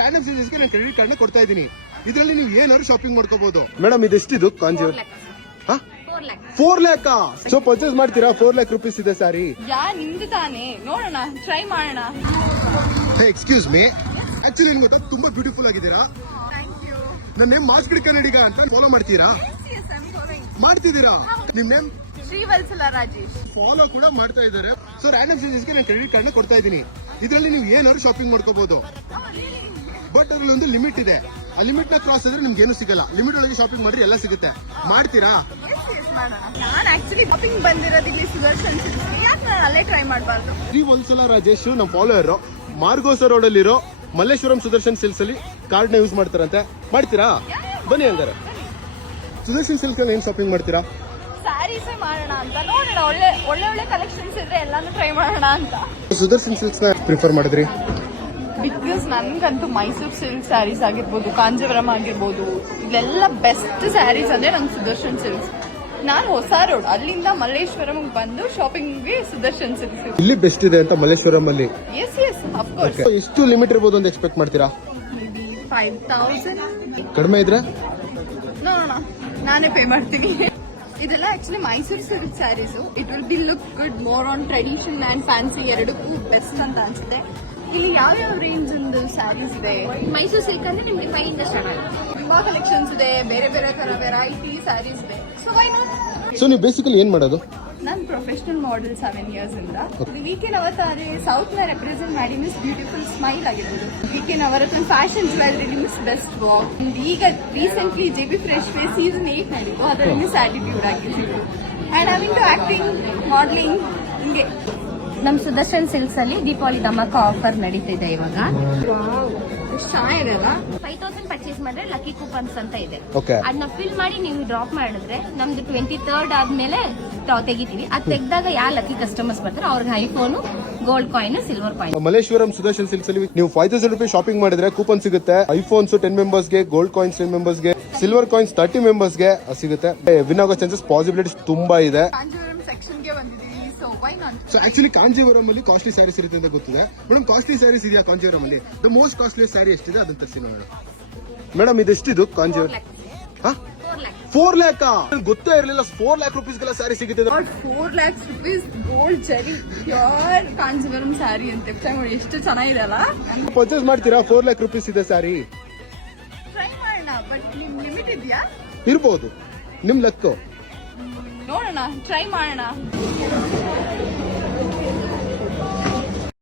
Random series ಗೆ ನಾನು credit card ನ ಕೊಡ್ತಾ ಇದೀನಿ. ಇದರಲ್ಲಿ ನೀವು ಏನಾದ್ರು ಶಾಪಿಂಗ್ ಮಾಡ್ಕೋಬಹುದು. ಮೇಡಮ್ ಇದೆಷ್ಟಿದು ಕಾಂಜೀವರಂ? 4 lakh. ಸೊ ಪರ್ಚೇಸ್ ಮಾಡ್ತೀರಾ? 4 lakh rupees ಇದೆ ಸ್ಯಾರಿ. ನಿಮ್ದು ತಾನೇ, ನೋಡೋಣ, ಟ್ರೈ ಮಾಡೋಣ. ಎಕ್ಸ್ಕ್ಯೂಸ್ ಮೀ, ಆಕ್ಚುಲಿ ನಿಮ್ಗೆ ಗೊತ್ತಾ ತುಂಬಾ ಬ್ಯೂಟಿಫುಲ್ ಆಗಿದ್ದೀರಾ. ನನ್ನ ನೇಮ್ ಮಾಸ್ಕಡ್ ಕನ್ನಡಿಗ ಅಂತ ಫಾಲೋ ಮಾಡ್ತೀರಾ? ಮಾಡ್ತಿದ್ದೀರಾ? ನಿಮ್ ನೇಮ್ ಶ್ರೀವತ್ಸಲ ರಾಜೇಶ್. ಫಾಲೋ ಕೂಡ ಮಾಡ್ತಾ ಇದ್ದಾರೆ. ಸೊ ರ್ಯಾಂಡಮ್ ಸೀರೀಸ್ ಗೆ ನಾನು ಕ್ರೆಡಿಟ್ ಕಾರ್ಡ್ ನ ಕೊಡ್ತಾ ಇದೀನಿ. ಇದರಲ್ಲಿ ನೀವು ಏನಾದ್ರು ಶಾಪಿಂಗ್ ಮಾಡ್ಕೋಬಹುದು. ಬಟ್ ಅದ್ರಲ್ಲಿ ಒಂದು ಲಿಮಿಟ್ ಇದೆ. ಆ ಲಿಮಿಟ್ ನ ಕ್ರಾಸ್ ಆದ್ರೆ ನಿಮ್ಗೆ ಏನು ಸಿಗಲ್ಲ. ಲಿಮಿಟ್ ಒಳಗೆ ಶಾಪಿಂಗ್ ಮಾಡ್ರಿ ಎಲ್ಲ ಸಿಗುತ್ತೆ. ಮಾಡ್ತೀರಾ? ನಾನು ಆಕ್ಚುಲಿ ಶಾಪಿಂಗ್ ಬಂದಿರೋದು ಇಲ್ಲಿ ಸುದರ್ಶನ್ ಸಿಲ್ಕ್ಸ್. ಯಾಕೆ ನಾನು ಅಲ್ಲೇ ಟ್ರೈ ಮಾಡಬಾರ್ದು? ಶ್ರೀವತ್ಸಲ ರಾಜೇಶ್ ನಮ್ಮ ಫಾಲೋಯರ್ ಮಾರ್ಗೋಸ ರೋಡ್ ಅಲ್ಲಿರೋ ಮಲ್ಲೇಶ್ವರಂ ಸುದರ್ಶನ್ ಸಿಲ್ಕ್ಸ್ ಅಲ್ಲಿ ಕಾರ್ಡ್ ನ ಯೂಸ್ ಮಾಡ್ತಾರಂತೆ. ಮಾಡ್ತೀರಾ? ಬನ್ನಿ ಹಂಗಾರೆ. ಸುದರ್ಶನ್ ಸಿಲ್ಕ್ ಅಲ್ಲಿ ಏನ್ ಶಾಪಿಂಗ್ ಮಾಡ್ತೀರಾ? ಸ್ಯಾರೀಸ್ ಮಾಡೋಣ ಅಂತ ನೋಡೋಣ. ಒಳ್ಳೆ ಒಳ್ಳೆ ಕಲೆಕ್ಷನ್ಸ್ ಇದ್ರೆ ಎಲ್ಲಾನು ಟ್ರೈ ಮಾಡೋಣ ಅಂತ. ಸುದರ್ಶನ್ ಸಿಲ್ಕ್ಸ್ ನ ಪ್ರಿಫರ್ ಮಾಡಿದ್ರಿ? ಬಿಕಾಸ್ ನನ್ಗಂತೂ ಮೈಸೂರು ಸಿಲ್ಕ್ ಸ್ಯಾರೀಸ್ ಆಗಿರ್ಬೋದು, ಕಾಂಜೀವರಂ ಆಗಿರ್ಬೋದು, ಇಲ್ಲೆಲ್ಲ ಬೆಸ್ಟ್ ಸ್ಯಾರೀಸ್ ಅಂದ್ರೆ ನಂಗೆ ಸುದರ್ಶನ್ ಸಿಲ್ಕ್ಸ್. ನಾನು ಹೊಸ ರೋಡ್ ಅಲ್ಲಿಂದ ಮಲ್ಲೇಶ್ವರಂ ಬಂದು ಶಾಪಿಂಗ್ ಸುದರ್ಶನ್ ಸಿಲ್ಕ್ಸ್ ಇಲ್ಲಿ ಬೆಸ್ಟ್ ಇದೆ ಅಂತ ಮಲ್ಲೇಶ್ವರಂ ಅಲ್ಲಿ. Yes of course. ಎಷ್ಟು ಲಿಮಿಟ್ ಇರ್ಬೋದು ಅಂತ ಎಕ್ಸ್ಪೆಕ್ಟ್ ಮಾಡ್ತೀರಾ? 5,000 ಕಡಿಮೆ ಇದ್ರೆ ನೋಡೋಣ, ನಾನೇ ಪೇ ಮಾಡ್ತೀನಿ. ಇದೆಲ್ಲ actually Mysore silk saris. It will be look good more on tradition and fancy, ಎರಡಕ್ಕೂ ಬೆಸ್ಟ್ ಅಂತ ಅನ್ಸುತ್ತೆ. ಇಲ್ಲಿ ಯಾವ ರೇಂಜ್ ಒಂದು ಸ್ಯಾರೀಸ್ ಇದೆ? ಮೈಸೂರು ಸಿಲ್ಕ್ ಅಂದ್ರೆ ನಿಮ್ಗೆ 5 ಇಂದ ಸ್ಟಾರ್ಟ್ ಆಗುತ್ತೆ. ತುಂಬಾ ಕಲೆಕ್ಷನ್ಸ್ ಇದೆ, ಬೇರೆ ಬೇರೆ ತರ ವೆರೈಟಿ ಸ್ಯಾರೀಸ್ ಇದೆ. So why not? ಸೊ ನೀವು ಬೇಸಿಕಲಿ ಏನ್ ಮಾಡೋದು? ನಾನು ಪ್ರೊಫೆಷನಲ್ ಮಾಡೆಲ್ 7 years ಇಂದ. ವೀಕೆಂಡ್ ಅವತ್ತಾರೆ ಸೌತ್ ನ ರೆಪ್ರೆಸೆಂಟ್ ಮಾಡಿ ಮಿಸ್ ಬ್ಯೂಟಿಫುಲ್ ಸ್ಮೈಲ್ ಆಗಿರ್ಬೋದು. ವೀಕೆಂಡ್ ಅವರತ್ತ fashion jewellery Miss Best Walk. ಈಗ recently JB fresh face season 8 ನಡೀತು, ಅದರಲ್ಲಿ ಮಿಸ್ ಆಟಿಟ್ಯೂಡ್ ಆಗಿದ್ದು. And I too acting, modelling, ಹಿಂಗೆ. ನಮ್ ಸುದರ್ಶನ್ ಸಿಲ್ಕ್ಸ್ ಅಲ್ಲಿ ದೀಪಾವಳಿ ಧಮಾಕ ಆಫರ್ ನಡೀತಿದೆ ಇವಾಗ. ಚೆನ್ನಾಗಿರಲ್ಲ. 5,000 ಪರ್ಚೇಸ್ ಮಾಡಿದ್ರೆ ಲಕ್ಕಿ ಕೂಪನ್ಸ್ ಅಂತ ಇದೆ. Okay. ಅದನ್ನ ಫಿಲ್ ಮಾಡಿ ನೀವು ಡ್ರಾಪ್ ಮಾಡಿದ್ರೆ ನಮ್ದು 23rd ಆದ್ಮೇಲೆ ತೆಗಿತೀವಿ. ಅದ್ ತೆಗ್ದಾಗ ಯಾವ ಲಕ್ಕಿ ಕಸ್ಟಮರ್ಸ್ ಬರ್ತಾರೆ ಅವ್ರಿಗೆ iPhone, gold coin, silver coin. Malleshwaram Sudarshan silks ಅಲ್ಲಿ ನೀವು 5,000 rupees ಶಾಪಿಂಗ್ ಮಾಡಿದ್ರೆ ಕೂಪನ್ ಸಿಗುತ್ತೆ. ಐಫೋನ್ಸ್ 10 members ಗೆ, ಗೋಲ್ಡ್ ಕಾಯಿನ್ಸ್ 10 members ಗೆ, ಸಿಲ್ವರ್ ಕಾಯಿನ್ಸ್ 30 members ಗೆ ಸಿಗುತ್ತೆ. ವಿನ್ ಆಗೋ ಚಾನ್ಸಸ್ ಪಾಸಿಬಿಲಿಟೀಸ್ ತುಂಬಾ ಇದೆ. ಕಾಂಜೀವರಂ ಸೆಕ್ಷನ್ ಗೆ ಬಂದಿದ್ದೀವಿ. So why not? So actually Kanjeevaram ಅಲ್ಲಿ ಕಾಸ್ಟ್ಲಿ ಸ್ಯಾರೀಸ್ ಇರುತ್ತೆ ಅಂತ ಗೊತ್ತಿದೆ. ಮೇಡಮ್ ಕಾಸ್ಟ್ಲಿ ಸ್ಯಾರೀಸ್ ಇದೆಯಾ ಕಾಂಜೀವರಂ ಅಲ್ಲಿ? ದ ಮೋಸ್ಟ್ ಕಾಸ್ಟ್ಲಿ ಸ್ಯಾರಿ ಎಷ್ಟಿದೆ ಅದನ್ನ ತರಿಸಿ ಮೇಡಮ್. ಮೇಡಮ್ ಇದೆಷ್ಟಿದು ಕಾಂಜೀವರಂ? 4 lakh. ಗೊತ್ತೇ ಇರಲಿಲ್ಲ 4 lakh rupees ಗೆಲ್ಲ ಸ್ಯಾರಿ ಸಿಗುತ್ತೆ. 4 lakhs rupees ಗೋಲ್ಡ್ ಜರಿ ಪ್ಯೂರ್ ಕಾಂಜೀವರಂ ಸ್ಯಾರಿ ಅಂತ ನೋಡಿ, ಎಷ್ಟು ಚೆನ್ನಾಗಿದೆ ಅಲ್ಲ. ಪರ್ಚೇಸ್ ಮಾಡ್ತೀರಾ? 4 lakh rupees ಇದೆ ಸ್ಯಾರಿ. ಟ್ರೈ ಮಾಡೋಣ, ಬಟ್ ನಿಮ್ ಲಿಮಿಟ್ ಇದೆಯಾ? ಇರ್ಬೋದು, ನಿಮ್ ಲಕ್ಕು. ನೋಡೋಣ, ಟ್ರೈ ಮಾಡೋಣ.